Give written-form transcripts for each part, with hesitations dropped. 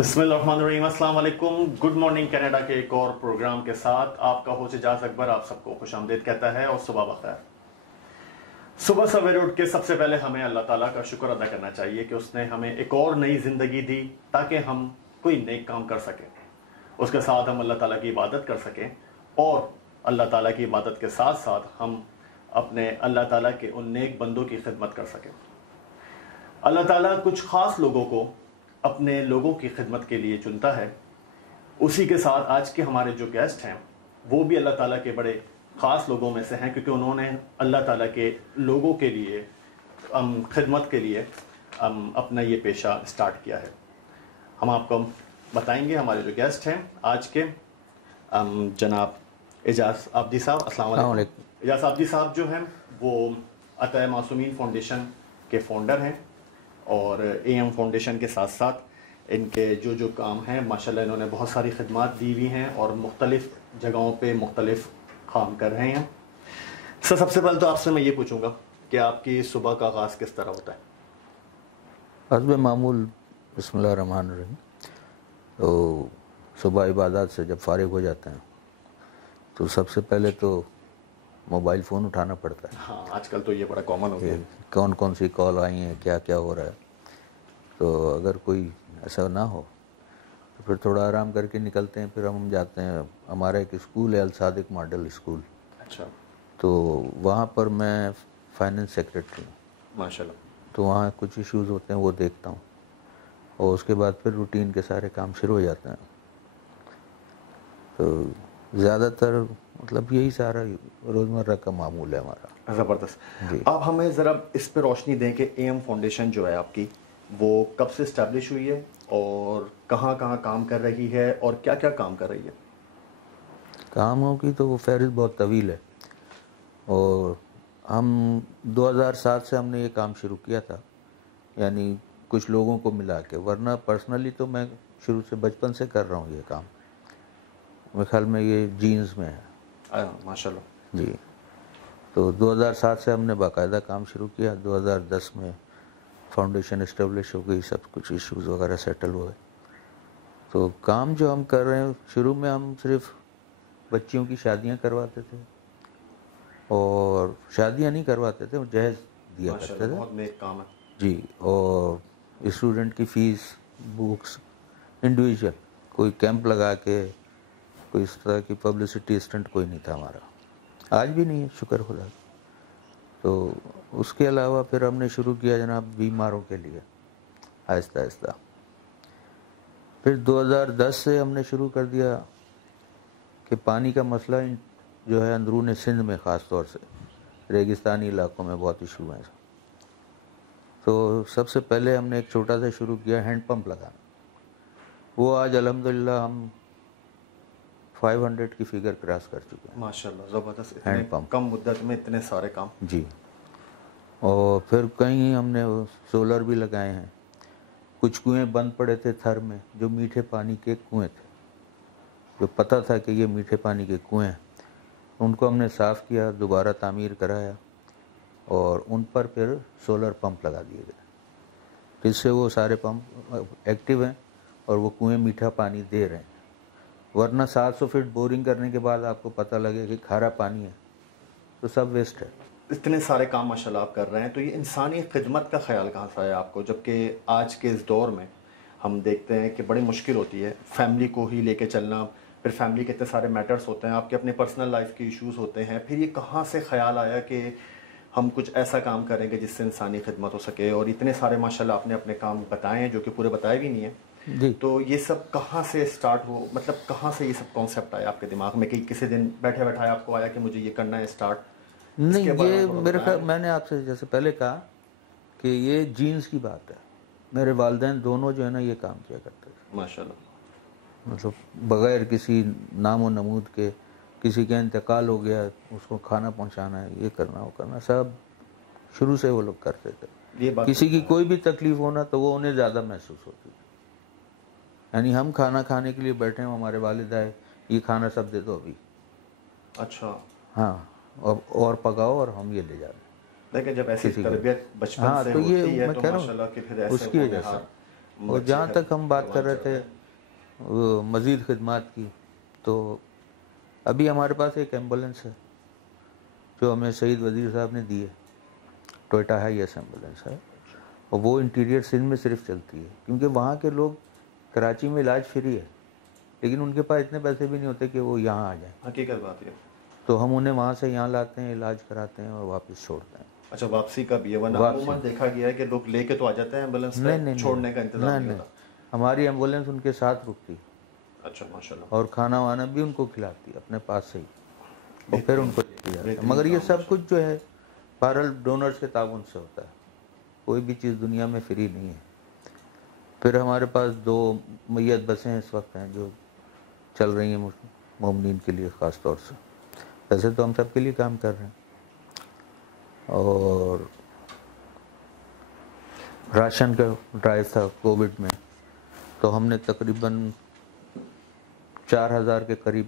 بسم اللہ الرحمن الرحیم۔ السلام علیکم۔ گڈ مارننگ کینیڈا کے ایک اور پروگرام کے ساتھ آپ کا ہوسٹ اجاز اکبر آپ سب کو خوش آمدید کہتا ہے اور صبح بخیر۔ صبح سویرے اٹھ کے سب سے پہلے ہمیں اللہ تعالیٰ کا شکر ادا کرنا چاہیے کہ اس نے ہمیں ایک اور نئی زندگی دی تاکہ ہم کوئی نیک کام کر سکیں، اس کے ساتھ ہم اللہ تعالیٰ کی عبادت کر سکیں اور اللہ تعالیٰ کی عبادت کے ساتھ ساتھ ہم اپنے اللہ تعالیٰ کے ان نیک بندوں کی خدمت کر سکیں۔ اللہ تعالیٰ کچھ خاص لوگوں کو اپنے لوگوں کی خدمت کے لیے چنتا ہے۔ اسی کے ساتھ آج کے ہمارے جو گیسٹ ہیں وہ بھی اللہ تعالیٰ کے بڑے خاص لوگوں میں سے ہیں، کیونکہ انہوں نے اللہ تعالیٰ کے لوگوں کے لیے خدمت کے لیے اپنا یہ پیشہ سٹارٹ کیا ہے۔ ہم آپ کو بتائیں گے ہمارے جو گیسٹ ہیں آج کے، جناب اجاز آبدی صاحب۔ السلام علیکم۔ اجاز آبدی صاحب جو ہیں وہ عطائے معصومین فاؤنڈیشن کے فاؤنڈر ہیں اور اے ایم فاؤنڈیشن کے ساتھ ساتھ ان کے جو کام ہیں ماشاءاللہ انہوں نے بہت ساری خدمات دی ہوئی ہیں اور مختلف جگہوں پہ مختلف کام کر رہے ہیں۔ سب سے پہلے تو آپ سے میں یہ پوچھوں گا کہ آپ کی صبح کا آغاز کس طرح ہوتا ہے؟ حسب معمول بسم اللہ الرحمن الرحیم۔ تو صبح عبادات سے جب فارغ ہو جاتے ہیں تو سب سے پہلے تو موبائل فون اٹھانا پڑتا ہے۔ ہاں آج کل تو یہ بڑا کامن ہو گیا ہے، کون کون سی کال آئی ہیں، کیا کیا ہو رہا ہے۔ تو اگر کوئی ایسا نہ ہو تو پھر تھوڑا آرام کر کے نکلتے ہیں، پھر ہم جاتے ہیں۔ ہمارا ایک اسکول ہے الصادق ماڈل اسکول، اچھا، تو وہاں پر میں فائننس سیکرٹری ہوں۔ ماشاءاللہ۔ تو وہاں کچھ ایشوز ہوتے ہیں وہ دیکھتا ہوں اور اس کے بعد پھر روٹین کے سارے کام شروع ہو جاتے ہیں۔ تو زیادہ تر مطلب یہی سارا روزمرہ کا معمول ہے ہمارا۔ زبردست۔ آپ ہمیں ذرا اس پہ روشنی دیں کہ اے ایم فاؤنڈیشن جو ہے آپ کی وہ کب سے اسٹیبلش ہوئی ہے اور کہاں کہاں کام کر رہی ہے اور کیا کیا کام کر رہی ہے؟ کاموں کی تو وہ فہرست بہت طویل ہے اور ہم 2007 سے ہم نے یہ کام شروع کیا تھا، یعنی کچھ لوگوں کو ملا کے، ورنہ پرسنلی تو میں شروع سے بچپن سے کر رہا ہوں یہ کام۔ میرے خیال میں یہ جینز میں ہے۔ ماشاءاللہ جی، تو 2007 سے ہم نے باقاعدہ کام شروع کیا۔ 2010 میں فاؤنڈیشن اسٹیبلش ہو گئی، سب کچھ ایشوز وغیرہ سیٹل ہوئے۔ تو کام جو ہم کر رہے ہیں، شروع میں ہم صرف بچیوں کی شادیاں کرواتے تھے اور شادیاں نہیں کرواتے تھے، جہیز دیا کرتے تھے۔ بہت نیک کام ہے جی، اور اسٹوڈنٹ کی فیس، بکس، انڈیویجول، کوئی کیمپ لگا کے کوئی اس طرح کی پبلسٹی اسٹنٹ کوئی نہیں تھا ہمارا، آج بھی نہیں ہے، شکر خدا کا۔ تو اس کے علاوہ پھر ہم نے شروع کیا جناب بیماروں کے لیے آہستہ آہستہ۔ پھر 2010 سے ہم نے شروع کر دیا کہ پانی کا مسئلہ جو ہے اندرون سندھ میں خاص طور سے ریگستانی علاقوں میں بہت ایشو ہیں۔ تو سب سے پہلے ہم نے ایک چھوٹا سا شروع کیا ہینڈ پمپ لگانا، وہ آج الحمدللہ ہم 500 کی فگر کراس کر چکے ہیں۔ ماشاءاللہ، زبردست۔ ہینڈ پمپ کم مدت میں اتنے سارے کام۔ جی، اور پھر کہیں ہم نے سولر بھی لگائے ہیں۔ کچھ کنویں بند پڑے تھے تھر میں جو میٹھے پانی کے کنویں تھے، جو پتہ تھا کہ یہ میٹھے پانی کے کنویں ہیں، ان کو ہم نے صاف کیا، دوبارہ تعمیر کرایا اور ان پر پھر سولر پمپ لگا دیے گئے، جس سے وہ سارے پمپ ایکٹیو ہیں اور وہ کنویں میٹھا پانی دے رہے ہیں۔ ورنہ 700 فٹ بورنگ کرنے کے بعد آپ کو پتہ لگے کہ کھارا پانی ہے تو سب ویسٹ ہے۔ اتنے سارے کام ماشاءاللہ آپ کر رہے ہیں، تو یہ انسانی خدمت کا خیال کہاں سے آیا آپ کو، جبکہ آج کے اس دور میں ہم دیکھتے ہیں کہ بڑی مشکل ہوتی ہے فیملی کو ہی لے کے چلنا، پھر فیملی کے اتنے سارے میٹرز ہوتے ہیں، آپ کے اپنے پرسنل لائف کے ایشوز ہوتے ہیں، پھر یہ کہاں سے خیال آیا کہ ہم کچھ ایسا کام کریں گے جس سے انسانی خدمت ہو سکے؟ اور اتنے سارے ماشاءاللہ آپ نے اپنے کام بتائے ہیں جو کہ پورے بتائے بھی نہیں ہیں۔ جی، تو یہ سب کہاں سے سٹارٹ ہو، مطلب کہاں سے یہ سب کانسیپٹ آیا آپ کے دماغ میں کہ کسی دن بیٹھے بیٹھائے آپ کو آیا کہ مجھے یہ کرنا ہے سٹارٹ؟ نہیں، یہ میرے خیال میں نے آپ سے جیسے پہلے کہا کہ یہ جینز کی بات ہے۔ میرے والدین دونوں جو ہے نا یہ کام کیا کرتے تھے، ماشاءاللہ، مطلب بغیر کسی نام و نمود کے، کسی کا انتقال ہو گیا اس کو کھانا پہنچانا ہے، یہ کرنا وہ کرنا، سب شروع سے وہ لوگ کرتے تھے۔ یہ بات کسی کی کوئی بھی تکلیف ہونا تو وہ انہیں زیادہ محسوس ہوتی تھی۔ یعنی ہم کھانا کھانے کے لیے بیٹھے ہیں، ہمارے والد آئے، یہ کھانا سب دے دو ابھی، اچھا، ہاں، اور پکاؤ اور ہم یہ لے جا رہے ہیں۔ لیکن جب ایسی تربیت بچپن سے ہوتی ہے تو ماشاءاللہ کہ پھر ایسے اس کی وجہ سے اور جہاں تک ہم بات کر رہے تھے مزید خدمات کی، تو ابھی ہمارے پاس ایک ایمبولینس ہے جو ہمیں سعید وزیر صاحب نے دی ہے، ٹوئٹا ہائی ایس ایمبولینس ہے، اور وہ انٹیریئر سندھ میں صرف چلتی ہے، کیونکہ وہاں کے لوگ کراچی میں علاج فری ہے، لیکن ان کے پاس اتنے پیسے بھی نہیں ہوتے کہ وہ یہاں آ جائیں۔ حقیقت بات ہے، تو ہم انہیں وہاں سے یہاں لاتے ہیں، علاج کراتے ہیں اور واپس چھوڑتے ہیں۔ اچھا، واپسی کا بھی ہے؟ ورنہ عموماً دیکھا گیا ہے کہ لوگ لے کے تو آ جاتے ہیں ایمبولینس پہ، چھوڑنے کا انتظام نہیں ہوتا۔ ہماری ایمبولینس ان کے ساتھ رکتی ہے، اچھا ماشاءاللہ، اور کھانا وانا بھی ان کو کھلاتی ہے اپنے پاس سے ہی، اور پھر ان کو لے جاتے ہیں۔ مگر یہ سب کچھ جو ہے بہرحال ڈونرز کے تعاون سے ہوتا ہے، کوئی بھی چیز دنیا میں فری نہیں ہے۔ پھر ہمارے پاس 2 میت بسیں اس وقت ہیں جو چل رہی ہیں مومنین کے لیے خاص طور سے، ویسے تو ہم سب کے لیے کام کر رہے ہیں۔ اور راشن کا ڈرائیو تھا کووڈ میں، تو ہم نے تقریباً 4000 کے قریب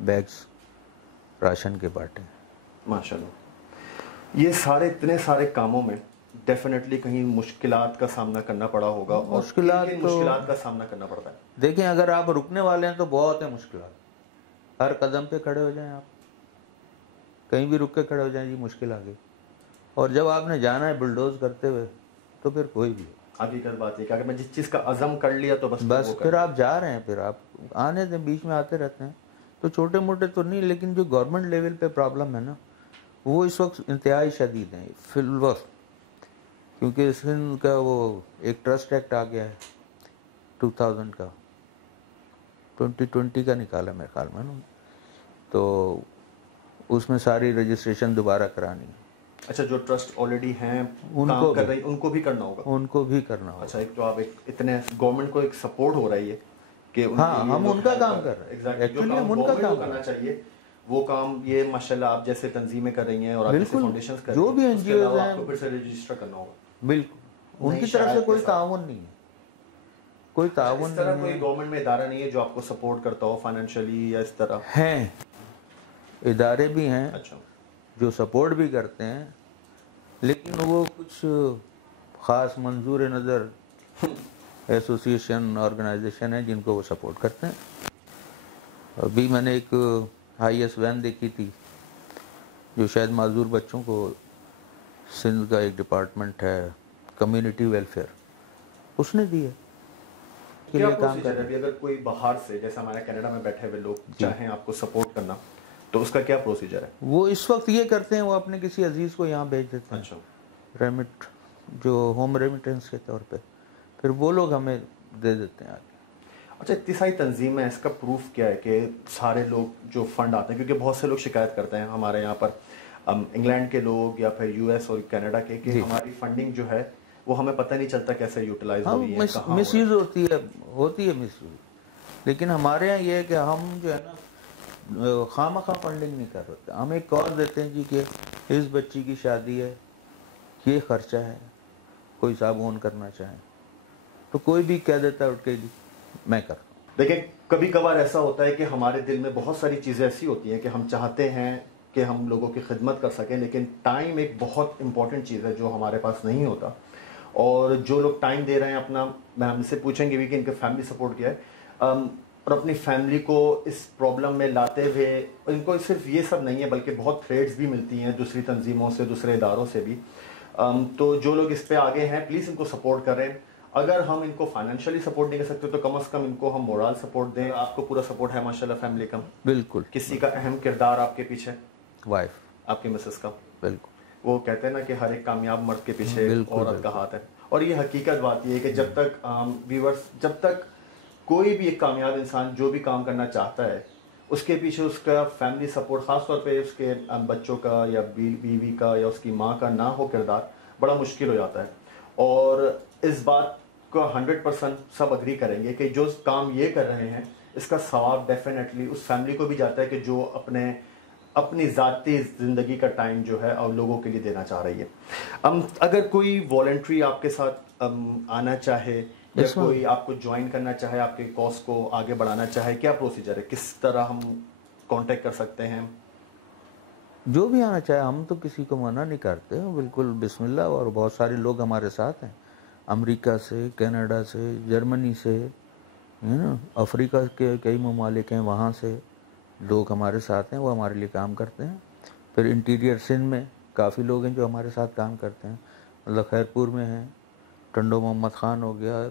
بیگز راشن کے بانٹے ہیں۔ ماشاءاللہ، یہ سارے اتنے سارے کاموں میں ڈیفینیٹلی کہیں مشکلات کا سامنا کرنا پڑا ہوگا، اور مشکلات کا سامنا کرنا پڑتا ہے؟ دیکھیں، اگر آپ رکنے والے ہیں تو بہت ہیں مشکلات، ہر قدم پہ کھڑے ہو جائیں، آپ کہیں بھی رک کے کھڑے ہو جائیں، جی مشکل آ گئی، اور جب آپ نے جانا ہے بلڈوز کرتے ہوئے تو پھر کوئی بھی حقیقت بات ہے کہ اگر میں جس چیز کا عزم کر لیا تو بس پھر آپ جا رہے ہیں، پھر آپ آنے دیں، بیچ میں آتے رہتے ہیں، تو چھوٹے موٹے تو نہیں، لیکن جو گورنمنٹ لیول پہ پرابلم ہے نا، وہ اس وقت انتہائی شدید ہیں فی الوقت، کیونکہ سندھ کا وہ ایک ٹرسٹ ایکٹ آ گیا ہے 2000 کا، 2020 کا نکالا میرے خیال میں، تو اس میں ساری رجسٹریشن دوبارہ کرانی ہے۔ اچھا، جو ٹرسٹ آلریڈی ہیں کام کر رہی ان کو بھی کرنا ہوگا؟ ان کو بھی کرنا ہوگا۔ اچھا، ایک تو آپ اتنے گورنمنٹ کو ایک سپورٹ ہو رہی ہے کہ ہم ان کا کام کر رہے ہیں، ایکچولی ہم ان کا کام کرنا چاہیے، وہ کام یہ ماشاءاللہ آپ جیسے تنظیمیں کر رہی ہیں اور آپ جیسے فاؤنڈیشنز کر رہی ہیں، جو بھی این جی اوز ہیں، آپ کو پھر سے رجسٹر کرنا ہوگا۔ بالکل، ان کی طرف سے کوئی تعاون نہیں ہے، کوئی تعاون نہیں ہے۔ اس طرح کوئی گورنمنٹ میں ادارہ نہیں ہے جو آپ کو سپورٹ کرتا ہو فائنینشلی یا اس طرح؟ ہیں ادارے بھی ہیں جو سپورٹ بھی کرتے ہیں، لیکن وہ کچھ خاص منظور نظر ایسوسیشن آرگنائزیشن ہیں جن کو وہ سپورٹ کرتے ہیں۔ ابھی میں نے ایک آئی ایس وین دیکھی تھی جو شاید معذور بچوں کو، سندھ کا ایک ڈپارٹمنٹ ہے کمیونٹی ویلفیئر، اس نے دی ہے۔ کیا پروسیجر ہے اگر کوئی باہر سے، جیسے ہمارے کینیڈا میں بیٹھے ہوئے لوگ چاہیں آپ کو سپورٹ کرنا، تو اس کا کیا پروسیجر ہے؟ وہ اس وقت یہ کرتے ہیں، وہ اپنے کسی عزیز کو یہاں بھیج دیتے ہیں، اچھا، ریمٹ، جو ہوم ریمیٹنس کے طور پہ، پھر وہ لوگ ہمیں دے دیتے ہیں آگے۔ اچھا، اتنی ساری تنظیم ہے، اس کا پروف کیا ہے کہ سارے لوگ جو فنڈ آتے ہیں، کیونکہ بہت سے لوگ شکایت کرتے ہیں ہمارے یہاں پر، انگلینڈ کے لوگ یا پھر یو ایس اور کینیڈا کے، کہ ہماری فنڈنگ جو ہے وہ ہمیں پتہ نہیں چلتا کیسے یوٹیلائز ہو رہی ہے، مس یوز ہوتی ہے مس یوز، لیکن ہمارے یہاں یہ ہے کہ ہم جو ہے نا خواہ فنڈنگ نہیں کر رہے، ہم ایک کال دیتے ہیں جی کہ اس بچی کی شادی ہے، یہ خرچہ ہے، کوئی صابون کرنا چاہیں تو کوئی بھی کہہ دیتا ہے اٹھ کے جی میں کرتا ہوں۔ دیکھیں، کبھی کبھار ایسا ہوتا ہے کہ ہمارے دل میں بہت ساری چیزیں ایسی ہوتی ہیں کہ ہم چاہتے ہیں کہ ہم لوگوں کی خدمت کر سکیں، لیکن ٹائم ایک بہت امپورٹنٹ چیز ہے جو ہمارے پاس نہیں ہوتا، اور جو لوگ ٹائم دے رہے ہیں اپنا، میں ہم سے پوچھیں گے بھی کہ ان کے فیملی سپورٹ کیا ہے، اور اپنی فیملی کو اس پرابلم میں لاتے ہوئے، ان کو صرف یہ سب نہیں ہے بلکہ بہت تھریڈز بھی ملتی ہیں دوسری تنظیموں سے، دوسرے اداروں سے بھی، تو جو لوگ اس پہ آگے ہیں پلیز ان کو سپورٹ کریں۔ اگر ہم ان کو فائنینشلی سپورٹ نہیں کر سکتے تو کم از کم ان کو ہم مورال سپورٹ دیں۔ آپ کو پورا سپورٹ ہے ماشاءاللہ فیملی کا؟ بالکل۔ کسی کا اہم کردار آپ کے پیچھے؟ وائف، آپ کی مسز کا؟ بالکل۔ وہ کہتے ہیں نا کہ ہر ایک کامیاب مرد کے پیچھے عورت کا ہاتھ ہے، اور یہ حقیقت بات یہ ہے کہ جب تک ویورز، جب تک کوئی بھی ایک کامیاب انسان جو بھی کام کرنا چاہتا ہے، اس کے پیچھے اس کا فیملی سپورٹ، خاص طور پہ اس کے بچوں کا یا بیوی کا یا اس کی ماں کا نہ ہو کردار، بڑا مشکل ہو جاتا ہے۔ اور اس بات کو 100% سب اگری کریں گے کہ جو کام یہ کر رہے ہیں اس کا ثواب ڈیفینیٹلی اس فیملی کو بھی جاتا ہے کہ جو اپنی ذاتی زندگی کا ٹائم جو ہے اور لوگوں کے لیے دینا چاہ رہی ہے۔ اگر کوئی والنٹری آپ کے ساتھ آنا چاہے یا کوئی آپ کو جوائن کرنا چاہے، آپ کے کاز کو آگے بڑھانا چاہے، کیا پروسیجر ہے؟ کس طرح ہم کانٹیکٹ کر سکتے ہیں؟ جو بھی آنا چاہے، ہم تو کسی کو منع نہیں کرتے، بالکل بسم اللہ، اور بہت سارے لوگ ہمارے ساتھ ہیں، امریکہ سے، کینیڈا سے، جرمنی سے، ہے نا، افریقہ کے کئی ممالک ہیں، وہاں سے لوگ ہمارے ساتھ ہیں، وہ ہمارے لیے کام کرتے ہیں. پھر انٹیریئر سندھ میں کافی لوگ ہیں جو ہمارے ساتھ کام کرتے ہیں، مطلب خیرپور میں ہیں، ٹنڈو محمد خان ہو گیا،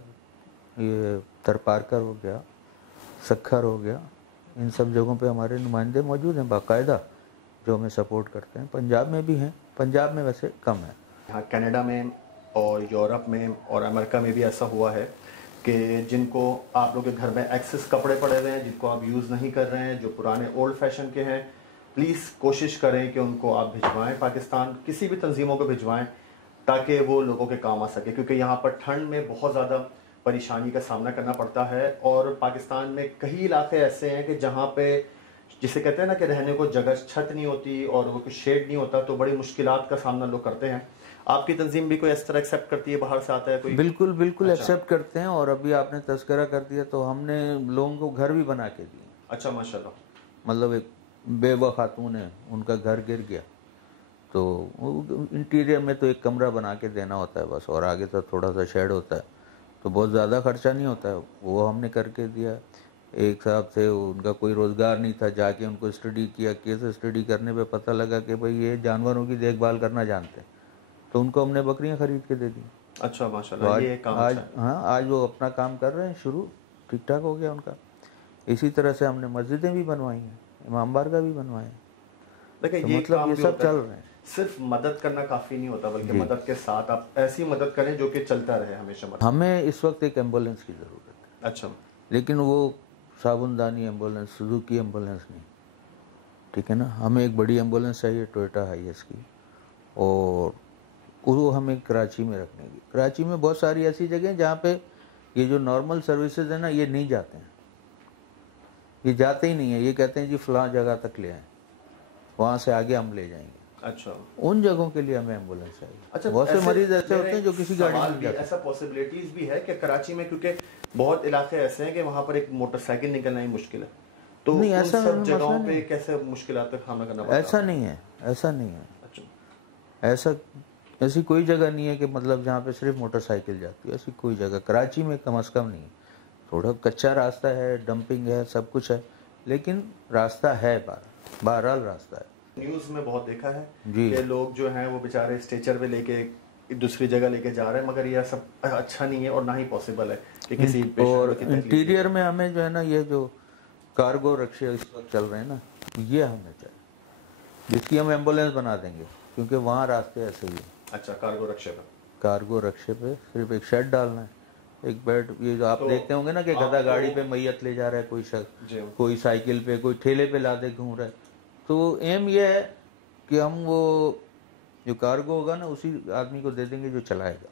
یہ ترپارکر ہو گیا، سکھر ہو گیا، ان سب جگہوں پہ ہمارے نمائندے موجود ہیں باقاعدہ جو ہمیں سپورٹ کرتے ہیں. پنجاب میں بھی ہیں، پنجاب میں ویسے کم ہے. یہاں کینیڈا میں اور یورپ میں اور امریکہ میں بھی ایسا ہوا ہے کہ جن کو آپ لوگ کے گھر میں ایکسس کپڑے پڑے ہوئے ہیں، جن کو آپ یوز نہیں کر رہے ہیں، جو پرانے اولڈ فیشن کے ہیں، پلیز کوشش کریں کہ ان کو آپ بھجوائیں پاکستان، کسی بھی تنظیموں کو بھجوائیں تاکہ وہ لوگوں کے کام آ سکے، کیونکہ یہاں پر ٹھنڈ میں بہت زیادہ پریشانی کا سامنا کرنا پڑتا ہے. اور پاکستان میں کئی علاقے ایسے ہیں کہ جہاں پہ جسے کہتے ہیں نا کہ رہنے کو جگہ چھت نہیں ہوتی اور وہ کچھ شیڈ نہیں ہوتا، تو بڑی مشکلات کا سامنا لوگ کرتے ہیں. آپ کی تنظیم بھی کوئی اس طرح ایکسیپٹ کرتی ہے، باہر سے آتا ہے کوئی؟ بالکل بالکل ایکسیپٹ کرتے ہیں. اور ابھی آپ نے تذکرہ کر دیا تو ہم نے لوگوں کو گھر بھی بنا کے دیے. اچھا، ماشاء اللہ. مطلب ایک بیوہ خاتون ہے، ان کا گھر گر گیا تو انٹیریئر میں تو ایک کمرہ بنا کے دینا ہوتا ہے بس، اور آگے تو تھوڑا سا شیڈ ہوتا ہے، تو بہت زیادہ خرچہ نہیں ہوتا ہے، وہ ہم نے کر کے دیا. ایک صاحب تھے، ان کا کوئی روزگار نہیں تھا، جا کے ان کو اسٹڈی کیا، کیس اسٹڈی کرنے پہ پتہ لگا کہ بھئی یہ جانوروں کی دیکھ بھال کرنا جانتے ہیں، تو ان کو ہم نے بکریاں خرید کے دے دی. اچھا، ماشاء اللہ، یہ کام اچھا ہے. ہاں، آج وہ اپنا کام کر رہے ہیں، شروع ٹھیک ٹھاک ہو گیا ان کا. اسی طرح سے ہم نے مسجدیں بھی بنوائی ہیں، امام بارگاہ بھی بنوائے ہیں. دیکھیں، مطلب یہ سب چل رہے ہیں. صرف مدد کرنا کافی نہیں ہوتا، بلکہ مدد کے ساتھ آپ ایسی مدد کریں جو کہ چلتا رہے ہمیشہ. ہمیں اس وقت ایک ایمبولینس کی ضرورت ہے. اچھا. لیکن وہ صابن دانی ایمبولینس، سوزوکی ایمبولینس نہیں، ٹھیک ہے نا. ہمیں ایک بڑی ایمبولینس چاہیے، ٹویوٹا ہائی ایس کی، اور وہ ہمیں کراچی میں رکھنے کی. کراچی میں بہت ساری ایسی جگہیں ہیں جہاں پہ یہ جو نارمل سروسز ہیں نا، یہ نہیں جاتے ہیں، یہ جاتے ہی نہیں ہیں. یہ کہتے ہیں جی فلاں جگہ تک لے آئیں، وہاں سے آگے ہم لے جائیں گے. اچھا. ان جگہوں کے لیے ہمیں ایمبولینس چاہیے. اچھا، بہت سے مریض ایسے ہوتے ہیں جو کسی گاڑی میں جاتے ہیں. ایسا پاسبلٹیز بھی ہے کہ کراچی میں، کیونکہ بہت علاقے ایسے ہیں کہ وہاں پر ایک موٹر سائیکل نکلنا ہی مشکل ہے، تو نہیں، ان سب جگہوں پہ کیسے مشکلات کا سامنا کرنا پڑتا ہے؟ ایسا نہیں ہے، ایسا نہیں ہے. اچھا. ایسی کوئی جگہ نہیں ہے کہ مطلب جہاں پہ صرف موٹر سائیکل جاتی ہے، ایسی کوئی جگہ کراچی میں کم از کم نہیں ہے. تھوڑا کچا راستہ ہے، ڈمپنگ ہے، سب کچھ ہے، لیکن راستہ ہے، بہرحال راستہ ہے. نیوز میں بہت دیکھا ہے کہ لوگ جو ہیں وہ بیچارے اسٹیچر پہ لے کے دوسری جگہ لے کے جا رہے ہیں، مگر یہ سب اچھا نہیں ہے اور نہ ہی پاسبل ہے کہ کسی اور انٹیریئر میں ہمیں جو ہے نا، یہ جو کارگو رکشے اس وقت چل رہے ہیں نا، یہ ہمیں چاہیے، جس کی ہم ایمبولینس بنا دیں گے، کیونکہ وہاں راستے ایسے ہی ہیں. اچھا. کارگو رکشے پہ؟ کارگو رکشے پہ صرف ایک شیڈ ڈالنا ہے، ایک بیڈ. یہ جو آپ دیکھتے ہوں گے نا کہ گدھا گاڑی پہ میت لے جا رہا ہے کوئی شخص، کوئی سائیکل پہ، کوئی ٹھیلے پہ لادے گھوم رہا ہے، تو ایم یہ ہے کہ ہم وہ جو کارگو ہوگا نا اسی آدمی کو دے دیں گے جو چلائے گا،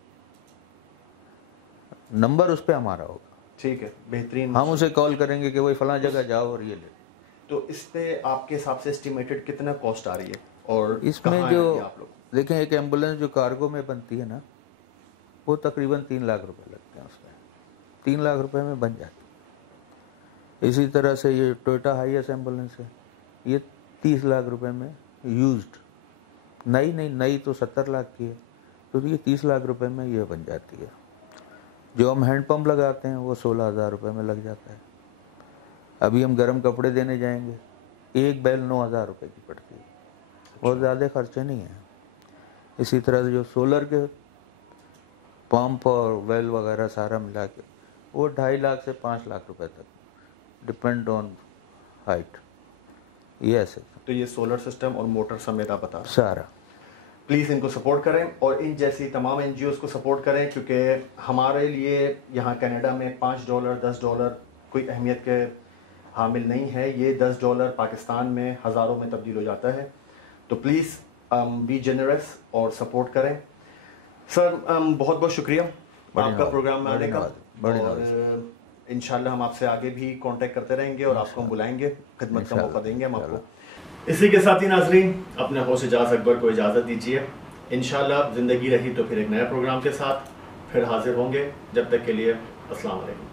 نمبر اس پہ ہمارا ہوگا. ٹھیک ہے، بہترین. ہم اسے کال کریں گے کہ وہی فلاں جگہ جاؤ اور یہ لے. تو اس پہ آپ کے حساب سے اسٹیمیٹڈ کتنا کاسٹ آ رہی ہے؟ اور اس میں جو دیکھیں، ایک ایمبولینس جو کارگو میں بنتی ہے نا، وہ تقریباً 3 لاکھ روپے لگتے ہیں. اس میں 3 لاکھ روپے میں بن جاتی ہے. اسی طرح سے یہ ٹویوٹا ہائی ایس ایمبولینس ہے، یہ 30 لاکھ روپے میں یوزڈ، نئی تو 70 لاکھ کی ہے، تو یہ 30 لاکھ روپے میں یہ بن جاتی ہے. جو ہم ہینڈ پمپ لگاتے ہیں وہ 16,000 روپے میں لگ جاتا ہے. ابھی ہم گرم کپڑے دینے جائیں گے، ایک بیل 9,000 روپے کی پڑتی ہے، بہت زیادہ خرچے نہیں ہیں. اسی طرح سے جو سولر کے پمپ اور ویل وغیرہ سارا ملا کے وہ 2.5 لاکھ سے 5 لاکھ روپے تک، ڈپینڈ آن ہائٹ. یہ ایسے تو یہ سولر سسٹم اور موٹر سمیت آپ بتا رہے ہیں سارا. پلیز ان کو سپورٹ کریں اور ان جیسی تمام NGOs کو سپورٹ کریں، کیونکہ ہمارے لیے یہاں کینیڈا میں $5 $10 کوئی اہمیت کے حامل نہیں ہے. یہ $10 پاکستان میں ہزاروں میں تبدیل ہو جاتا ہے. تو پلیز بی جنرس اور سپورٹ کریں. سر بہت بہت شکریہ آپ کا پروگرام میں آنے کا، اور انشاءاللہ ہم آپ سے آگے بھی کانٹیکٹ کرتے رہیں گے اور آپ کو ہم بلائیں گے، خدمت کا موقع دیں گے ہم آپ کو. اسی کے ساتھ ہی ناظرین، اپنے ہوسٹ اجاز اکبر کو اجازت دیجیے. انشاءاللہ زندگی رہی تو پھر ایک نئے پروگرام کے ساتھ پھر حاضر ہوں گے. جب تک کے لیے السلام علیکم.